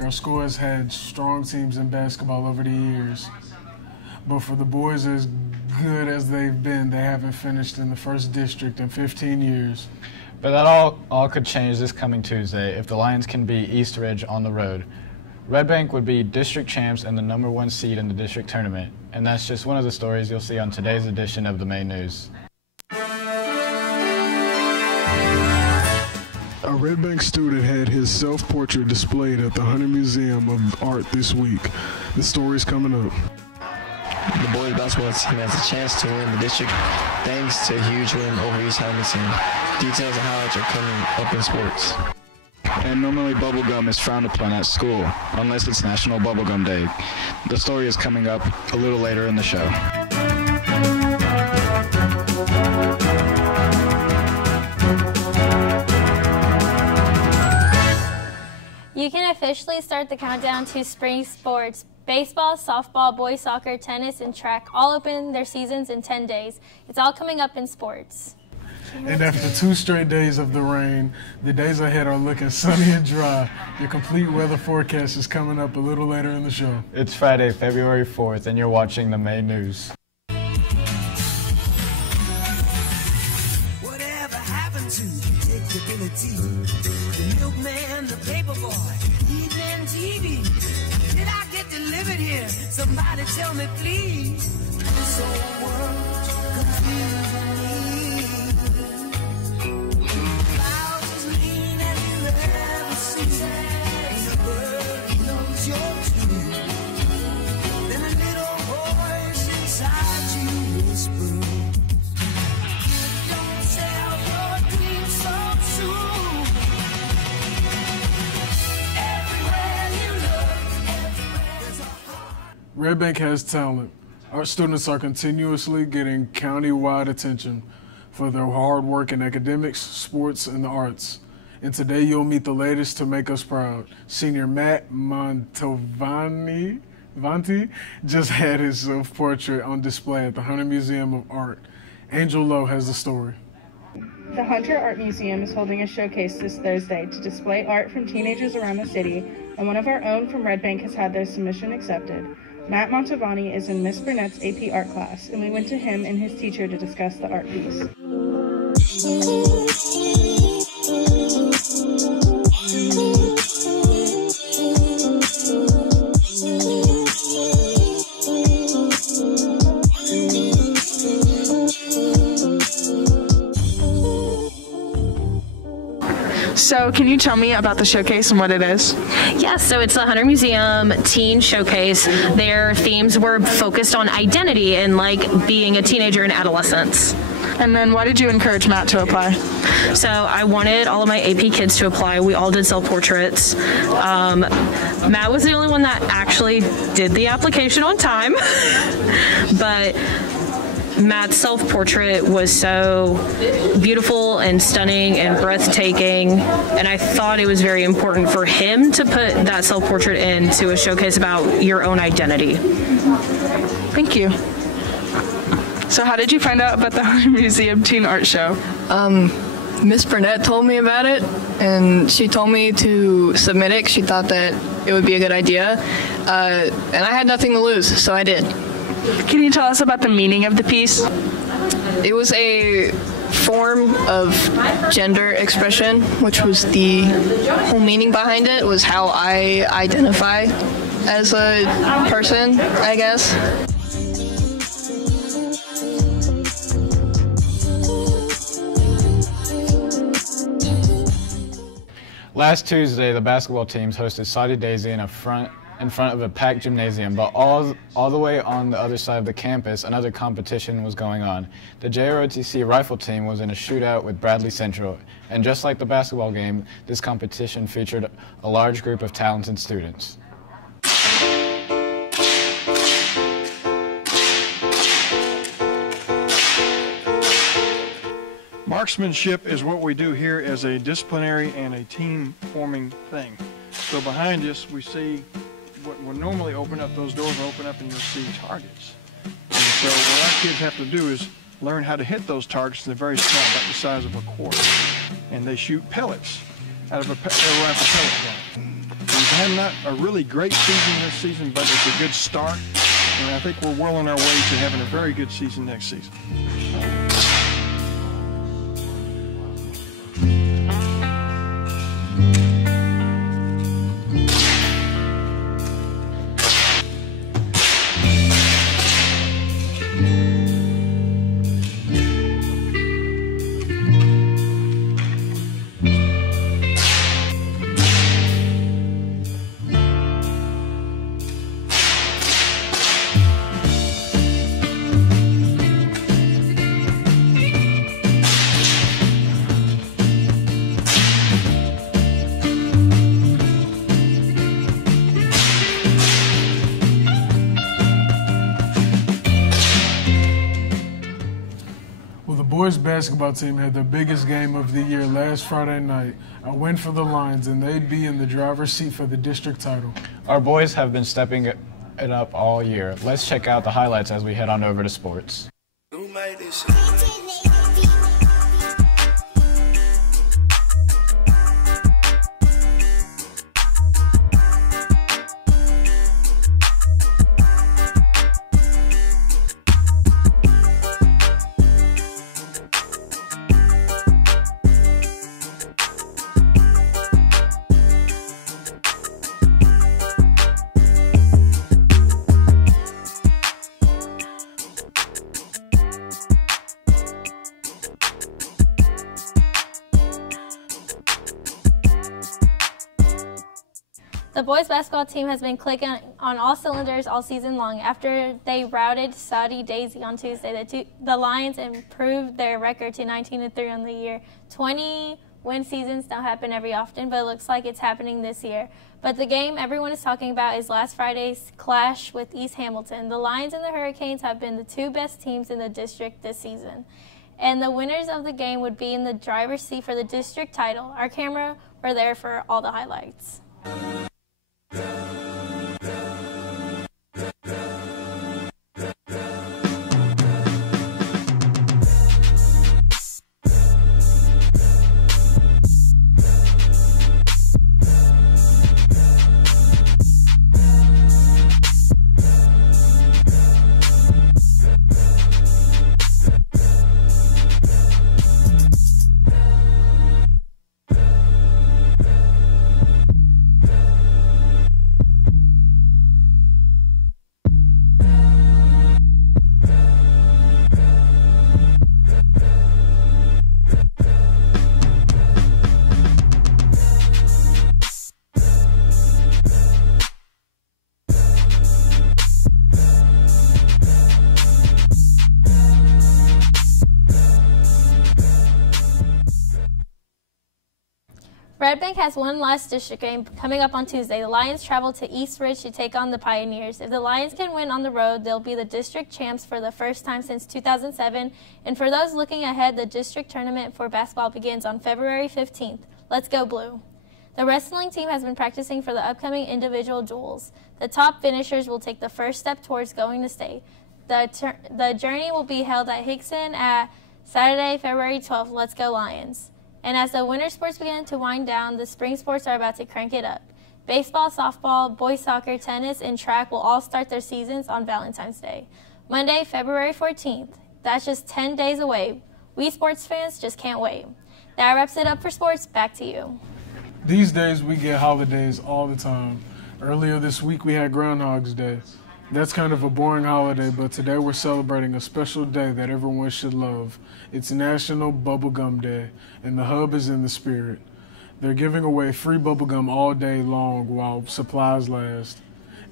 Our school has had strong teams in basketball over the years, but for the boys as good as they've been, they haven't finished in the first district in 15 years. But that all could change this coming Tuesday if the Lions can beat East Ridge on the road. Red Bank would be district champs and the #1 seed in the district tournament, and that's just one of the stories you'll see on today's edition of the Main News. A Red Bank student had his self-portrait displayed at the Hunter Museum of Art this week. The story's coming up. The boys basketball team has a chance to win the district thanks to a huge win over East Hamilton. Details and highlights are coming up in sports. And normally bubblegum is frowned upon at school, unless it's National Bubblegum Day. The story is coming up a little later in the show. You can officially start the countdown to spring sports. Baseball, softball, boys soccer, tennis, and track all open their seasons in 10 days. It's all coming up in sports. And after 2 straight days of the rain, the days ahead are looking sunny and dry. Your complete weather forecast is coming up a little later in the show. It's Friday, February 4th, and you're watching the Main News. Whatever happened to predictability? The milkman, the paper boy, evening TV. Did I get delivered here? Somebody tell me, please. This whole world's confusing me. Clouds as lean as you ever seen. And the bird knows you're true. Then a little voice inside you whispers, don't sell your dreams so soon. Everywhere you look, there's a heart. Red Bank has talent. Our students are continuously getting county-wide attention for their hard work in academics, sports, and the arts. And today you'll meet the latest to make us proud. Senior Matt Mantovani just had his self-portrait on display at the Hunter Museum of Art. Angel Lowe has the story. The Hunter Art Museum is holding a showcase this Thursday to display art from teenagers around the city, and one of our own from Red Bank has had their submission accepted. Matt Mantovani is in Miss Burnett's AP art class, and we went to him and his teacher to discuss the art piece. So can you tell me about the showcase and what it is? Yes, so it's the Hunter Museum Teen Showcase. Their themes were focused on identity and like being a teenager and adolescence. And then why did you encourage Matt to apply? So I wanted all of my AP kids to apply. We all did self-portraits. Matt was the only one that actually did the application on time. But Matt's self-portrait was so beautiful and stunning and breathtaking, and I thought it was very important for him to put that self-portrait into a showcase about your own identity. Thank you. So how did you find out about the Hunter Museum Teen Art Show? Miss Burnett told me about it, and she told me to submit it. She thought that it would be a good idea, and I had nothing to lose, so I did. Can you tell us about the meaning of the piece? It was a form of gender expression, which was the whole meaning behind it, was how I identify as a person, I guess. Last Tuesday, the basketball teams hosted Saudi Daisy in a front in front of a packed gymnasium, but all the way on the other side of the campus, another competition was going on. The JROTC rifle team was in a shootout with Bradley Central, and just like the basketball game, this competition featured a large group of talented students. Marksmanship is what we do here as a disciplinary and a team-forming thing. So behind us, we see what will normally open up, those doors will open up and you'll see targets. And so what our kids have to do is learn how to hit those targets. They're very small, about the size of a quarter. And they shoot pellets out of a rifle pellet gun. We've had not a really great season this season, but it's a good start. And I think we're well on our way to having a very good season next season. The boys basketball team had their biggest game of the year last Friday night, a win for the Lions, and they'd be in the driver's seat for the district title. Our boys have been stepping it up all year. Let's check out the highlights as we head on over to sports. Who made this? The boys basketball team has been clicking on all cylinders all season long. After they routed Saudi Daisy on Tuesday, the Lions improved their record to 19-3 on the year. 20 win seasons don't happen every often, but it looks like it's happening this year. But the game everyone is talking about is last Friday's clash with East Hamilton. The Lions and the Hurricanes have been the two best teams in the district this season. And the winners of the game would be in the driver's seat for the district title. Our camera were there for all the highlights. Red Bank has one last district game coming up on Tuesday. The Lions travel to East Ridge to take on the Pioneers. If the Lions can win on the road, they'll be the district champs for the first time since 2007. And for those looking ahead, the district tournament for basketball begins on February 15th. Let's go blue. The wrestling team has been practicing for the upcoming individual duels. The top finishers will take the first step towards going to state. The journey will be held at Hickson at Saturday, February 12th. Let's go Lions. And as the winter sports begin to wind down, the spring sports are about to crank it up. Baseball, softball, boys soccer, tennis, and track will all start their seasons on Valentine's Day. Monday, February 14th. That's just 10 days away. We sports fans just can't wait. That wraps it up for sports. Back to you. These days we get holidays all the time. Earlier this week we had Groundhog's Day. That's kind of a boring holiday, but today we're celebrating a special day that everyone should love. It's National Bubblegum Day, and the hub is in the spirit. They're giving away free bubblegum all day long while supplies last.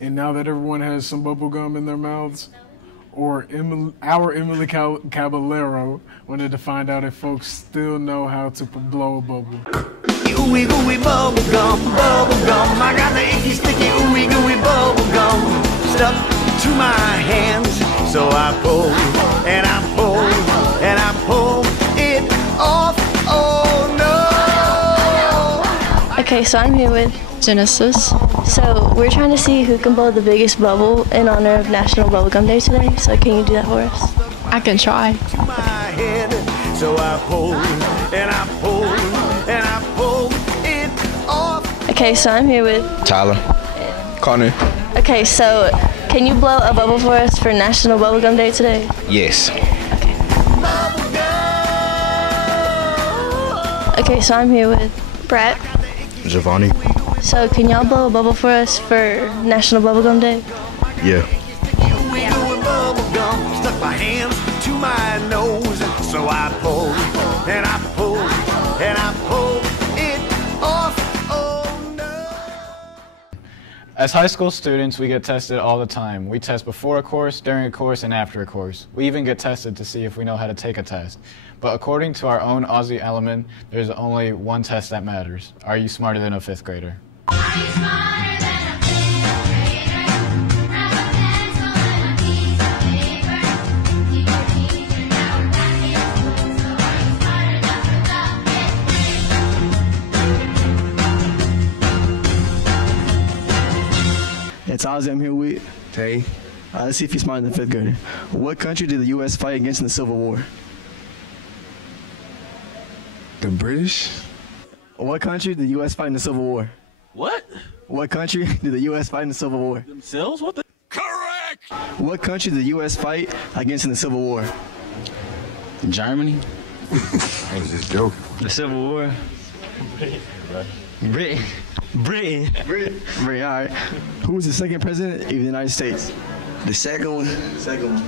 And now that everyone has some bubble gum in their mouths, or our Emily Caballero wanted to find out if folks still know how to blow a bubble. Ooey gooey bubble gum, I got the icky sticky ooey gooey bubble gum stuck to my hands. So I pull and I pull and I pull it off. Oh no! Okay, so I'm here with Genesis. So we're trying to see who can blow the biggest bubble in honor of National Bubblegum Day today. So can you do that for us? I can try. To my head. So I pull and I pull and I pull it off. Okay, so I'm here with Tyler. Connor. Okay, so can you blow a bubble for us for National Bubblegum Day today? Yes. Okay, so I'm here with Brett. Giovanni. So can y'all blow a bubble for us for National Bubblegum Day? Yeah. Stuck my hands to my nose. So I pull and I pull and I pull it off. Oh no. As high school students, we get tested all the time. We test before a course, during a course, and after a course. We even get tested to see if we know how to take a test. But according to our own Aussie element, there's only one test that matters. Are you smarter than a 5th grader? Are you smarter than a 5th grader? Grab a pencil and a piece of paper. Teacher, teacher, now we're back in school. So are you smart enough for the 5th grade? It's Ozzy, I'm here with Tay. Let's see if he's smarter than a 5th grader. What country did the U.S. fight against in the Civil War? The British? What country did the U.S. fight in the Civil War? What? What country did the U.S. fight in the Civil War? Themselves? What the? Correct! What country did the U.S. fight against in the Civil War? Germany? I was just joking. The Civil War? Britain. Britain, all right. Who was the second president of the United States? The second one? Second one.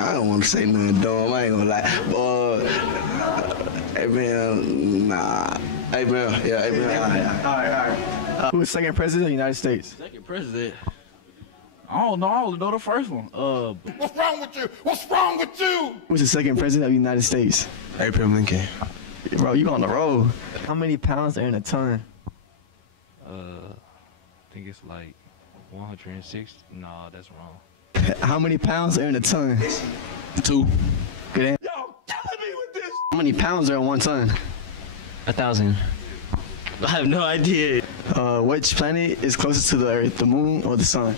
I don't want to say nothing dumb. I ain't gonna lie. Abraham, nah. Abraham, yeah, Abraham. All right. Who was the second president of the United States? Second president? I don't know. I only know the first one. What's wrong with you? What's wrong with you? Who was the second president of the United States? Abraham Lincoln. Bro, you on the road. How many pounds are in a ton? I think it's like 160. Nah, that's wrong. How many pounds are in a ton? 2. Good answer. Y'all killing me with this. How many pounds are in 1 ton? 1,000. I have no idea. Which planet is closest to the Earth, the moon or the sun?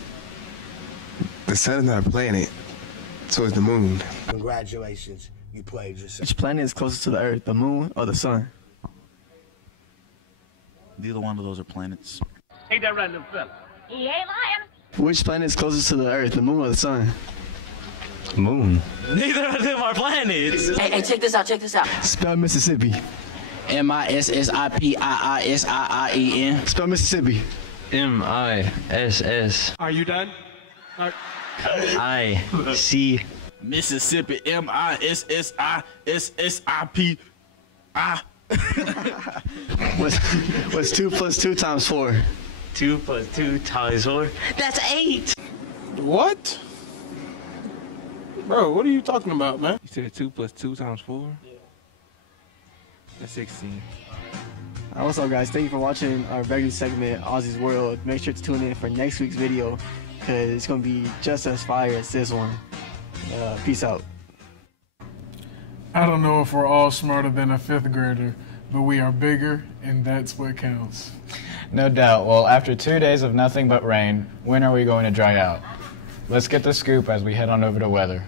The sun is not a planet, so it's the moon. Congratulations, you played yourself. Which planet is closest to the Earth, the moon or the sun? Neither one of those are planets. Ain't that right, little fella? He ain't lying. Which planet is closest to the Earth, the moon or the sun? Moon. Neither of them are planets. Hey, check this out. Spell Mississippi. Mississipien. Spell Mississippi. MISS. Are you done? I-C. Mississippi. MISSISSIP. What's 2 plus 2 times 4? 2 plus 2 times 4. That's 8. What? Bro, what are you talking about, man? You said 2 plus 2 times 4? Yeah. That's 16. What's up, guys? Thank you for watching our regular segment, Aussie's World. Make sure to tune in for next week's video, because it's going to be just as fire as this one. Peace out. I don't know if we're all smarter than a 5th grader, but we are bigger, and that's what counts. No doubt. Well, after 2 days of nothing but rain, when are we going to dry out? Let's get the scoop as we head on over to weather.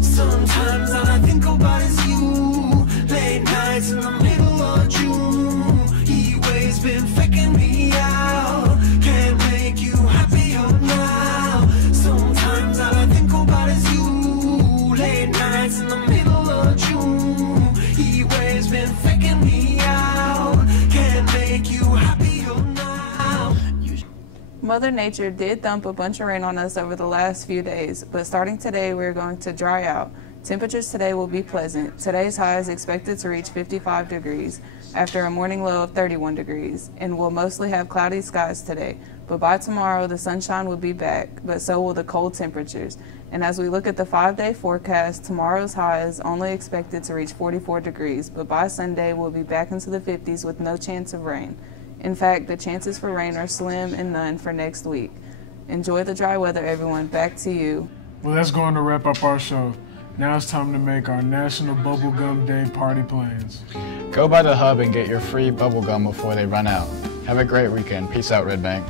Sometimes all I think about is you. Late nights in the middle of June. He waves been faking me out. Can't make you happier now. Sometimes all I think about is you. Late nights in the middle of June. He waves been faking me out. Can't make you happier now. Mother Nature did dump a bunch of rain on us over the last few days, but starting today we're going to dry out. Temperatures today will be pleasant. Today's high is expected to reach 55 degrees after a morning low of 31 degrees, and we'll mostly have cloudy skies today. But by tomorrow, the sunshine will be back, but so will the cold temperatures. And as we look at the 5-day forecast, tomorrow's high is only expected to reach 44 degrees, but by Sunday, we'll be back into the 50s with no chance of rain. In fact, the chances for rain are slim and none for next week. Enjoy the dry weather, everyone. Back to you. Well, that's going to wrap up our show. Now it's time to make our National Bubblegum Day party plans. Go by the hub and get your free bubblegum before they run out. Have a great weekend. Peace out, Red Bank.